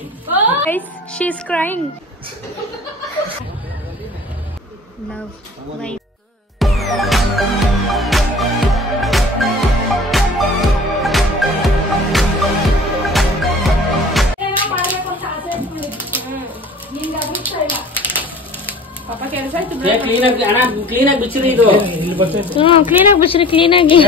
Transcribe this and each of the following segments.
Guys, she's crying. Love, life. Clean ಆಗಿ ಬಿಚ್ಚಿರಿ ಇದು. Clean ಆಗಿ ಬಿಚ್ಚಿರಿ, ಕ್ಲೀನ್ ಆಗಿ.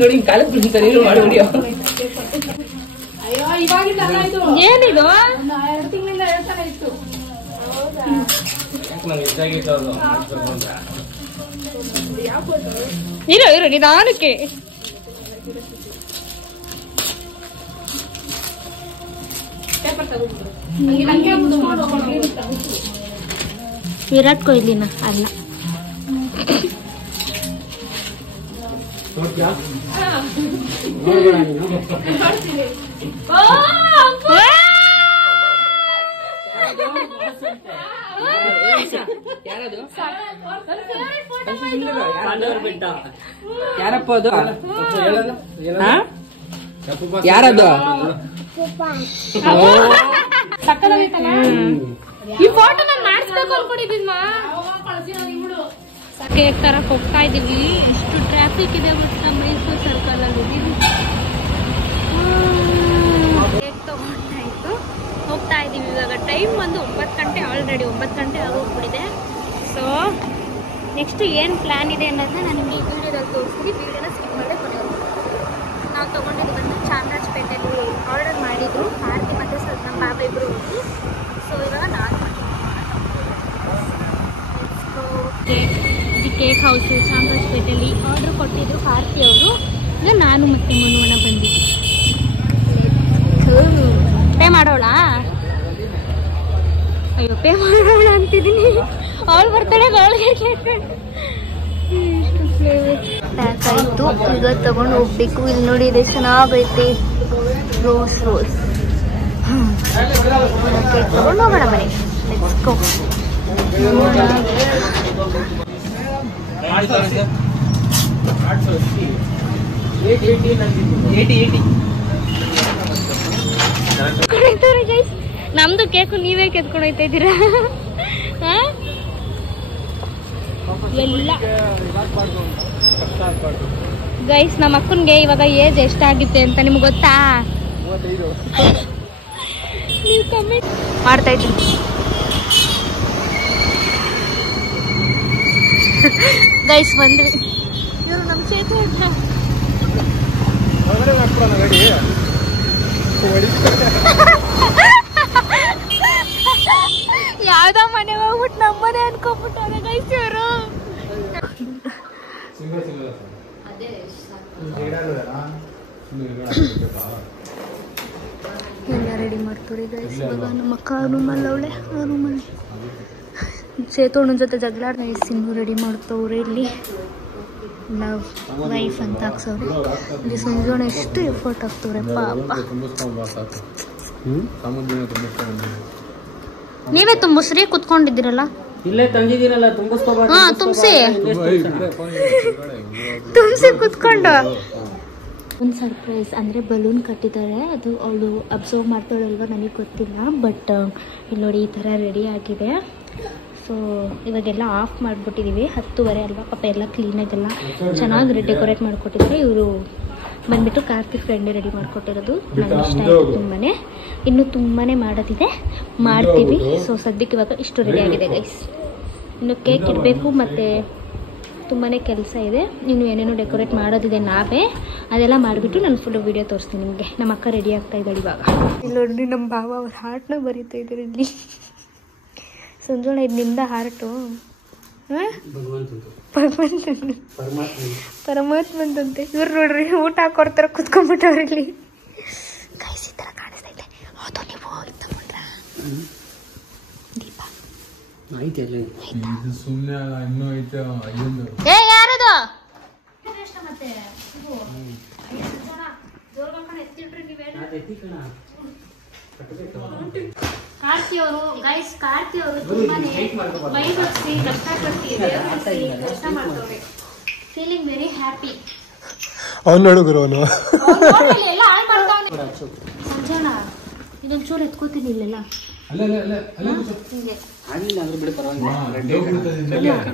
ನೋಡಿ ಕಾಲಕ್ಕೆ ಬಿಡ್ತಾರೆ ಮಾಡಿ ಹೊಡಿಯೋ. ಏನಿದು? 2 ತಿಂಗಳಿಂದ ಹೇಳ್ತಾನೆ ಇತ್ತು. ಇರು ನಿಧಾನಕ್ಕೆ. ವಿರಾಟ್ ಕೊಹ್ಲಿನ ಅಲ್ಲ. ಯಾರಪ್ಪ ಅದು? ಯಾರದು? ಈ ಫೋಟೋ ನಾನು ಮಾಡಿಸ್ಬೇಕು ಅನ್ಕೊಂಡಿದ್ದೀನಮ್ಮ. ಕೇಕ್ ತರಕ್ ಹೋಗ್ತಾ ಇದೀವಿ. ಇಷ್ಟು ಟ್ರಾಫಿಕ್ ಇದೆ ಗೊತ್ತಾ ಮೈಸೂರು ಸರ್ಕಲ್ ಅಲ್ಲಿ. ಕೇಕ್ ತಗೊಂಡಾಯ್ತು, ಹೋಗ್ತಾ ಇದೀವಿ. ಇವಾಗ ಟೈಮ್ ಬಂದು 9 ಗಂಟೆ, ಆಲ್ರೆಡಿ 9 ಗಂಟೆ ಆಗೋಗ್ಬಿಟ್ಟಿದೆ. ಸೊ ನೆಕ್ಸ್ಟ್ ಏನು ಪ್ಲ್ಯಾನ್ ಇದೆ ಅನ್ನೋದನ್ನ ನಾನು ನಿಮಗೆ ಈ ವಿಡಿಯೋದಲ್ಲಿ ತೋರಿಸ್ತೀನಿ. ವಿಡಿಯೋನ ಸ್ಕಿಪ್ ಮಾಡೇ ಕೊನೆವರೆಗೂ. ನಾವು ತೊಗೊಂಡಿದ್ದು ಬಂದು ಚಾಮರಾಜಪೇಟೆಯಲ್ಲಿ ಆರ್ಡರ್ ಮಾಡಿದ್ರು ಆರ್ತಿ ಮತ್ತು ಸ್ವಲ್ಪ ನಮ್ಮ ಬಾಬಾ ಇಬ್ಬರು ಹೋಗಿ. ಸೊ ಇವಾಗ ನಾನು ಕೇಕ್ ಹೌಸು ಚಾಮರಾಜಪೇಟೆಯಲ್ಲಿ ಆರ್ಡರ್ ಕೊಟ್ಟಿದ್ರು ಆರ್ತಿ ಅವರು. ಈಗ ನಾನು ಮತ್ತೆ ಮನುವಣ್ಣ ಬಂದಿದ್ದೆ. ಪೇ ಮಾಡೋಳ? ಅಯ್ಯೋ, ಪೇ ಮಾಡೋಳ ಅಂತಿದ್ದೀನಿ. ಅವಳು ಬರ್ತಾಳೆ, ಅವಳಿಗೆ ಪ್ಯಾಕ್ ಆಯಿತು. ಈಗ ತಗೊಂಡು ಹೋಗ್ಬೇಕು. ಇಲ್ಲಿ ನೋಡಿ ಇದೆ ಚೆನ್ನಾಗೈತೆ, ರೋಸ್ ರೋಸ್. ಕೇಕ್ ತಗೊಂಡು ಹೋಗೋಣ ಮನೆಗೆ. Let's go. ನಮ್ದು ಕೇಕು ನೀವೇ ಕೆತ್ಕೊಂಡು ಹೋಗ್ತಾ ಇದ್ದೀರಾ? ಎಲ್ಲ ಗೈಸ್, ನಮ್ಮ ಅಕ್ಕನ್ಗೆ ಇವಾಗ ಏಜ್ ಎಷ್ಟಾಗಿತ್ತೆ ಅಂತ ನಿಮ್ಗೆ ಗೊತ್ತಾ? ನೀವು ಕಮೆಂಟ್ ಮಾಡ್ತಾ ಇದ್ದೀನಿ. ಗೈಸ್ ಬಂದ್ವಿ. ಇವರು ನಮ್ಮ ಚೇತು ಅಂತ ಯಾವ್ದೋ ಮನೆ ಹೋಗ್ಬಿಟ್ಟು ನಮ್ಮನೆ ಅನ್ಕೊಂಡ್ಬಿಟ್ಟಾರೆ ಗೈಸ್ ಇವರು. ಎಲ್ಲ ರೆಡಿ ಮಾಡ್ತೀವಿ ಗೈಸ್. ಇವಾಗ ನಮ್ಮ ಅಕ್ಕ ರೂಮಲ್ಲಿ ಅವಳೆ, ಆ ರೂಮಲ್ಲಿ ಚೇತೋಣನ ಜೊತೆ ಜಗಳಾಡ್ದ. ಇನ್ನೂ ರೆಡಿ ಮಾಡ್ತವ್ರೆ. ಇಲ್ಲಿ ಲವ್ ವೈಫ್ ಅಂತ ಹಾಕ್ಸವ್ರೆ. ಇಲ್ಲಿ ಸಂಜೋಣ ಎಷ್ಟು ಎಫರ್ಟ್ ಆಗ್ತವ್ರೆ ಪಾಪ. ನೀವೇ ತುಂಬಿಸ್ರಿ, ಕುತ್ಕೊಂಡಿದ್ದೀರಲ್ಲ. ಇಲ್ಲೇ ತಂದಿದ್ದೀರಲ್ಲ, ತುಂಬಿಸ್ಕೋಬಾರ್ದು. ಹಾ, ತುಂಬಿಸಿ ಕುತ್ಕೊಂಡು. ಒಂದು ಸರ್ಪ್ರೈಸ್ ಅಂದರೆ ಬಲೂನ್ ಕಟ್ಟಿದ್ದಾರೆ. ಅದು ಅವಳು ಅಬ್ಸರ್ವ್ ಮಾಡ್ತಾಳಲ್ವ ನನಗೆ ಗೊತ್ತಿಲ್ಲ. ಬಟ್ ಇಲ್ಲಿ ನೋಡಿ ಈ ಥರ ರೆಡಿ ಆಗಿದೆ. ಸೊ ಇವಾಗೆಲ್ಲ ಆಫ್ ಮಾಡಿಬಿಟ್ಟಿದ್ದೀವಿ. 10:30 ಅಲ್ವಾ, ಪಾಪ ಎಲ್ಲ ಕ್ಲೀನಾಗೆಲ್ಲ ಚೆನ್ನಾಗಿ ಡೆಕೋರೇಟ್ ಮಾಡಿಕೊಟ್ಟಿದ್ದಾರೆ. ಇವರು ಬಂದುಬಿಟ್ಟು ಕಾರ್ತಿಕ್ ಫ್ರೆಂಡೇ ರೆಡಿ ಮಾಡಿಕೊಟ್ಟಿರೋದು. ನನಗೆ ಇಷ್ಟ ಆಯಿತು ತುಂಬಾ. ಇನ್ನೂ ತುಂಬಾ ಮಾಡೋದಿದೆ, ಮಾಡ್ತೀವಿ. ಸೊ ಸದ್ಯಕ್ಕೆ ಇವಾಗ ಇಷ್ಟು ರೆಡಿ ಆಗಿದೆ ಗೈಸ್. ಇನ್ನು ಕೇಕ್ ಇಡಬೇಕು ಮತ್ತು ತುಂಬಾ ಕೆಲಸ ಇದೆ. ಇನ್ನು ಏನೇನೋ ಡೆಕೋರೇಟ್ ಮಾಡೋದಿದೆ ನಾವೇ. ಅದೆಲ್ಲ ಮಾಡಿಬಿಟ್ಟು ನಾನು ಫುಲ್ಲು ವೀಡಿಯೋ ತೋರಿಸ್ತೀನಿ ನಿಮಗೆ. ನಮ್ಮ ಅಕ್ಕ ರೆಡಿ ಆಗ್ತಾ ಇದ್ದಾಳೆ ಇವಾಗ. ಇಲ್ಲಿ ನೋಡಿ ನಮ್ಮ ಭಾವ ಅವ್ರ ಹಾರ್ಟ್ನ ಬರೀತಾ ಇದ್ದಾರೆ ಇಲ್ಲಿ. ಸಂಜೋಣ, ಇದು ನಿಮ್ದ ಹಾರ್ಟು? ಪರಮಾತ್ಮಂದಂತೆ. ಇವ್ರು ನೋಡ್ರಿ ಊಟ ಹಾಕೊಡ್ತಾರ ಕುತ್ಕೊಂಡ್ಬಿಟ್ಟವ್ರಿ ಇಲ್ಲಿ. ಗೈಸ್ ಈ ಥರ ಕಾಣಿಸ್ತಾ ಇದೆ. ಹೌದು, ನೀವು ಇದು ತಗೊಂಡ್ರ ದೀಪ? ಏ ಯಾರದು? ಕಾರ್ತಿ ಅವರು ಗೈಸ್, ಕಾರ್ತಿ ಅವರು ತುಂಬಾನೇ ಮೈಗಟ್ಟಿ ಕಷ್ಟಪಟ್ಟು ಕೆಲಸ ಮಾಡ್ತವ್ರೆ. Feeling very happy. ಅವ್ನು ನೋಡುಗರು ಅವನು ಎಲ್ಲ ಹಾಳು ಮಾಡ್ತಾವನೆ. ಸಂಜಾನ ಇದೊಂದು ಚೂರು ಎತ್ಕೋತೀನಿ ಇಲ್ಲೆಲ್ಲ ಹಿಂಗೆ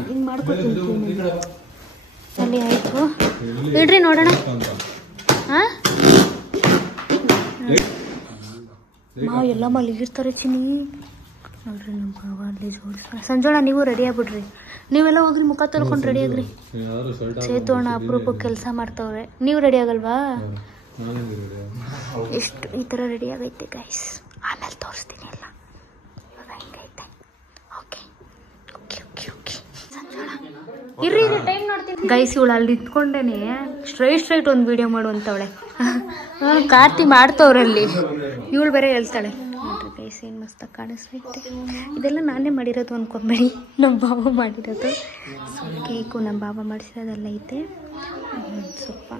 ಹಿಂಗೆ ಮಾಡ್ಕೋತೀನಿ. ಅಲ್ಲಿ ಆಯ್ತು ಇಡ್ರಿ ನೋಡೋಣ. ಮಾವು ಎಲ್ಲ ಮಲಗಿರ್ತಾರೆ ಚಿನ್ನಿ. ನೋಡ್ರಿ ನಮ್ಮ ಭಾವ ಅಲ್ಲಿ ಜೋಡಿಸ್ತಾರೆ. ಸಂಜೋಣ ನೀವು ರೆಡಿ ಆಗ್ಬಿಡ್ರಿ. ನೀವೆಲ್ಲ ಹೋಗ್ರಿ, ಮುಖ ತೊಳ್ಕೊಂಡು ರೆಡಿ ಆಗ್ರಿ. ಚೇತೋಣ ಅಪರೂಪಕ್ಕೆ ಕೆಲಸ ಮಾಡ್ತಾವ್ರೆ. ನೀವು ರೆಡಿ ಆಗಲ್ವಾ? ಎಷ್ಟು ಈ ಥರ ರೆಡಿ ಆಗೈತೆ ಗೈಸ್. ಆಮೇಲೆ ತೋರಿಸ್ತೀನಿ ಎಲ್ಲ. ಇವಾಗ ಹಿಂಗೈತೆ. ಓಕೆ ಓಕೆ ಓಕೆ ಓಕೆ ಸಂಜೋಣ ಇರ್ರಿ ಟೈಮ್ ನೋಡ್ತೀನಿ ಗೈಸ್. ಇವಳು ಅಲ್ಲಿ ಇಟ್ಕೊಂಡೇನೆ ಸ್ಟ್ರೈಟ್ ಒಂದು ವಿಡಿಯೋ ಮಾಡುವಂತವಳೆ. ಕಾರ್ತಿ ಮಾಡ್ತವ್ರಲ್ಲಿ, ಇವಳು ಬೇರೆ ಹೇಳ್ತಾಳೆ. ನೋಡ್ರಿ ಗೈಸ್ ಏನು ಮಸ್ತಾಗಿ ಕಾಣಿಸ್ತೈತೆ. ಇದೆಲ್ಲ ನಾನೇ ಮಾಡಿರೋದು ಅನ್ಕೊಂಬೇಡಿ, ನಮ್ಮ ಬಾವ ಮಾಡಿರೋದು. ಸೊ ಕೇಕು ನಮ್ಮ ಬಾವ ಮಾಡಿಸಿರೋದೆಲ್ಲ ಐತೆ. ಸ್ವಲ್ಪ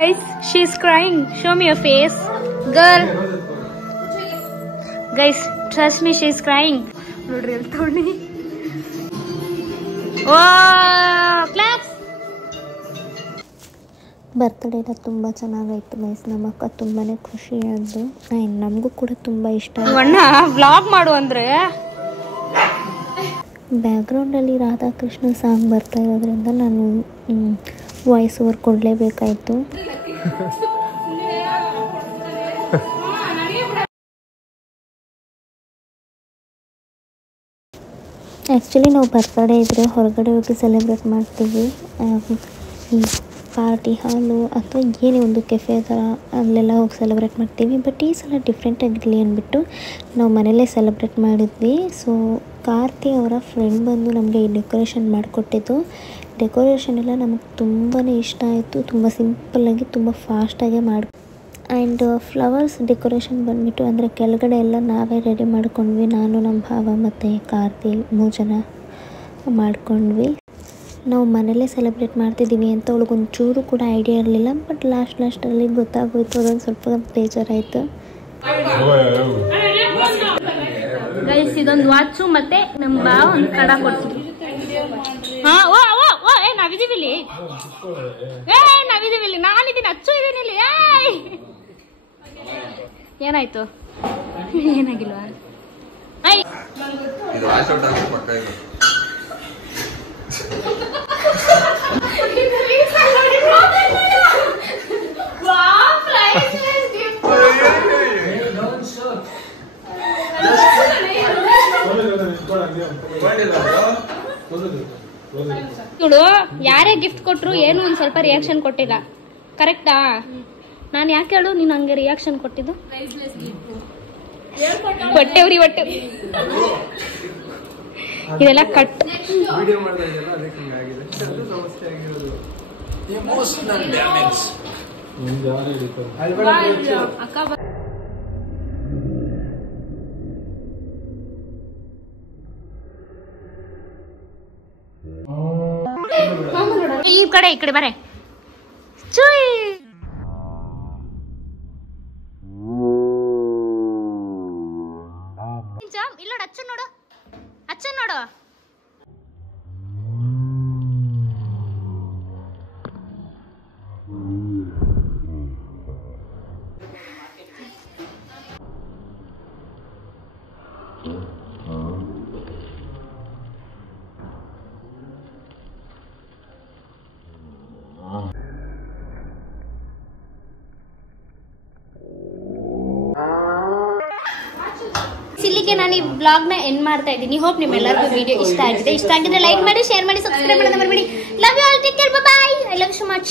guys, she is crying. Show me your face girl. Guys trust me, she is crying. ನೋಡ್ರಿ ಎಲ್ಲಿ ತೊಗೊಂಡು. ಓ ಕ್ಲಾಪ್ಸ್. ಬರ್ತ್ಡೇ ಎಲ್ಲ ತುಂಬ ಚೆನ್ನಾಗಾಯ್ತು ಗೈಸ್. ನಮ್ಮ ಅಕ್ಕ ತುಂಬಾ ಖುಷಿಯಾದ್ದು. ನಮಗೂ ಕೂಡ ತುಂಬ ಇಷ್ಟ. ಅಣ್ಣ ವ್ಲಾಗ್ ಮಾಡು ಅಂದರೆ ಬ್ಯಾಕ್ಗ್ರೌಂಡಲ್ಲಿ ರಾಧಾಕೃಷ್ಣ ಸಾಂಗ್ ಬರ್ತಾ ಇರೋದ್ರಿಂದ ನಾನು ವಾಯ್ಸ್ ಓವರ್ ಕೊಡಲೇಬೇಕಾಯಿತು. ಆ್ಯಕ್ಚುಲಿ ನಾವು ಬರ್ತ್ಡೇ ಇದ್ದರೆ ಹೊರಗಡೆ ಹೋಗಿ ಸೆಲೆಬ್ರೇಟ್ ಮಾಡ್ತೀವಿ. ಈ ಪಾರ್ಟಿ ಹಾಲು ಅಥವಾ ಏನೇ ಒಂದು ಕೆಫೆ ಥರ ಅಲ್ಲೆಲ್ಲ ಹೋಗಿ ಸೆಲೆಬ್ರೇಟ್ ಮಾಡ್ತೀವಿ. ಬಟ್ ಈ ಸಲ ಡಿಫ್ರೆಂಟ್ ಆಗಿರಲಿ ಅಂದ್ಬಿಟ್ಟು ನಾವು ಮನೆಯಲ್ಲೇ ಸೆಲೆಬ್ರೇಟ್ ಮಾಡಿದ್ವಿ. ಸೊ ಕಾರ್ತಿ ಅವರ ಫ್ರೆಂಡ್ ಬಂದು ನಮಗೆ ಈ ಡೆಕೋರೇಷನ್ ಮಾಡಿಕೊಟ್ಟಿದ್ದು. ಡೆಕೋರೇಷನ್ ಎಲ್ಲ ನಮಗೆ ತುಂಬಾ ಇಷ್ಟ ಆಯಿತು. ತುಂಬ ಸಿಂಪಲ್ಲಾಗಿ ತುಂಬ ಫಾಸ್ಟಾಗೆ ಮಾಡಿ. ಆ್ಯಂಡ್ ಫ್ಲವರ್ಸ್ ಡೆಕೋರೇಷನ್ ಬಂದುಬಿಟ್ಟು ಅಂದರೆ ಕೆಳಗಡೆ ಎಲ್ಲ ನಾವೇ ರೆಡಿ ಮಾಡ್ಕೊಂಡ್ವಿ. ನಾನು ನಮ್ಮ ಭಾವ ಮತ್ತು ಕಾರ್ತಿ 3 ಜನ ಮಾಡ್ಕೊಂಡ್ವಿ. ನಾವು ಮನೆಯಲ್ಲೇ ಸೆಲೆಬ್ರೇಟ್ ಮಾಡ್ತಿದ್ದೀವಿ ಅಂತ ಅವಳಿಗೊಂಚೂರು ಕೂಡ ಐಡಿಯಾ ಇರಲಿಲ್ಲ. ಬಟ್ ಲಾಸ್ಟಲ್ಲಿ ಗೊತ್ತಾಗೋಯ್ತು. ಅದೊಂದು ಸ್ವಲ್ಪ ಬೇಜಾರಾಯಿತು. ಗೈಸ್ ಇದೊಂದು ವಾಚು ಮತ್ತೆ ನಮ್ಮ ಭಾವ ಒಂದು ಕಡ ಕೊಡ್ತೀವಿ. ನಾವಿದೀವಿ ನಾವಿದೀವಿ. ನಾನಿದ್ದೀನಿ, ಅಚ್ಚು ಇದೀನಿ ಇಲ್ಲಿ. ಏನಾಯ್ತು? ಏನಾಗಿಲ್ವಾ? ಇವಳು ಯಾರೇ ಗಿಫ್ಟ್ ಕೊಟ್ರು ಏನು ಒಂದು ಸ್ವಲ್ಪ ರಿಯಾಕ್ಷನ್ ಕೊಟ್ಟಿಲ್ಲ. ಕರೆಕ್ಟಾ? ನಾನು ಯಾಕೆ ಹೇಳು ನೀನು ಹಂಗೆ ರಿಯಾಕ್ಷನ್ ಕೊಟ್ಟಿದ್ದು? ಕೊಟ್ಟೆವ್ರಿ ಒಟ್ಟು ಇದೆಲ್ಲ ಕಟ್. ಈ ಕಡೆ ಬರೇ ಚುಯ್. ಇಲ್ಲ ಅಚ್ಚು ನೋಡು, ಅಚ್ಚು ನೋಡು. ಇಲ್ಲಿಗೆ ನಾನು ಈ ಬ್ಲಾಗ್ನ ಎಂಡ್ ಮಾಡ್ತಾ ಇದ್ದೀನಿ. ಹೋಪ್ ನಿಮ್ಮೆಲ್ಲರಿಗೂ ವಿಡಿಯೋ ಇಷ್ಟ ಆಗಿದೆ. ಇಷ್ಟ ಆಗಿದ್ರೆ ಲೈಕ್ ಮಾಡಿ, ಶೇರ್ ಮಾಡಿ, ಸಬ್ಸ್ಕ್ರೈಬ್ ಮಾಡೋದನ್ನ ಮರಿಬೇಡಿ. Love you all, take care, bye bye. I love you so much.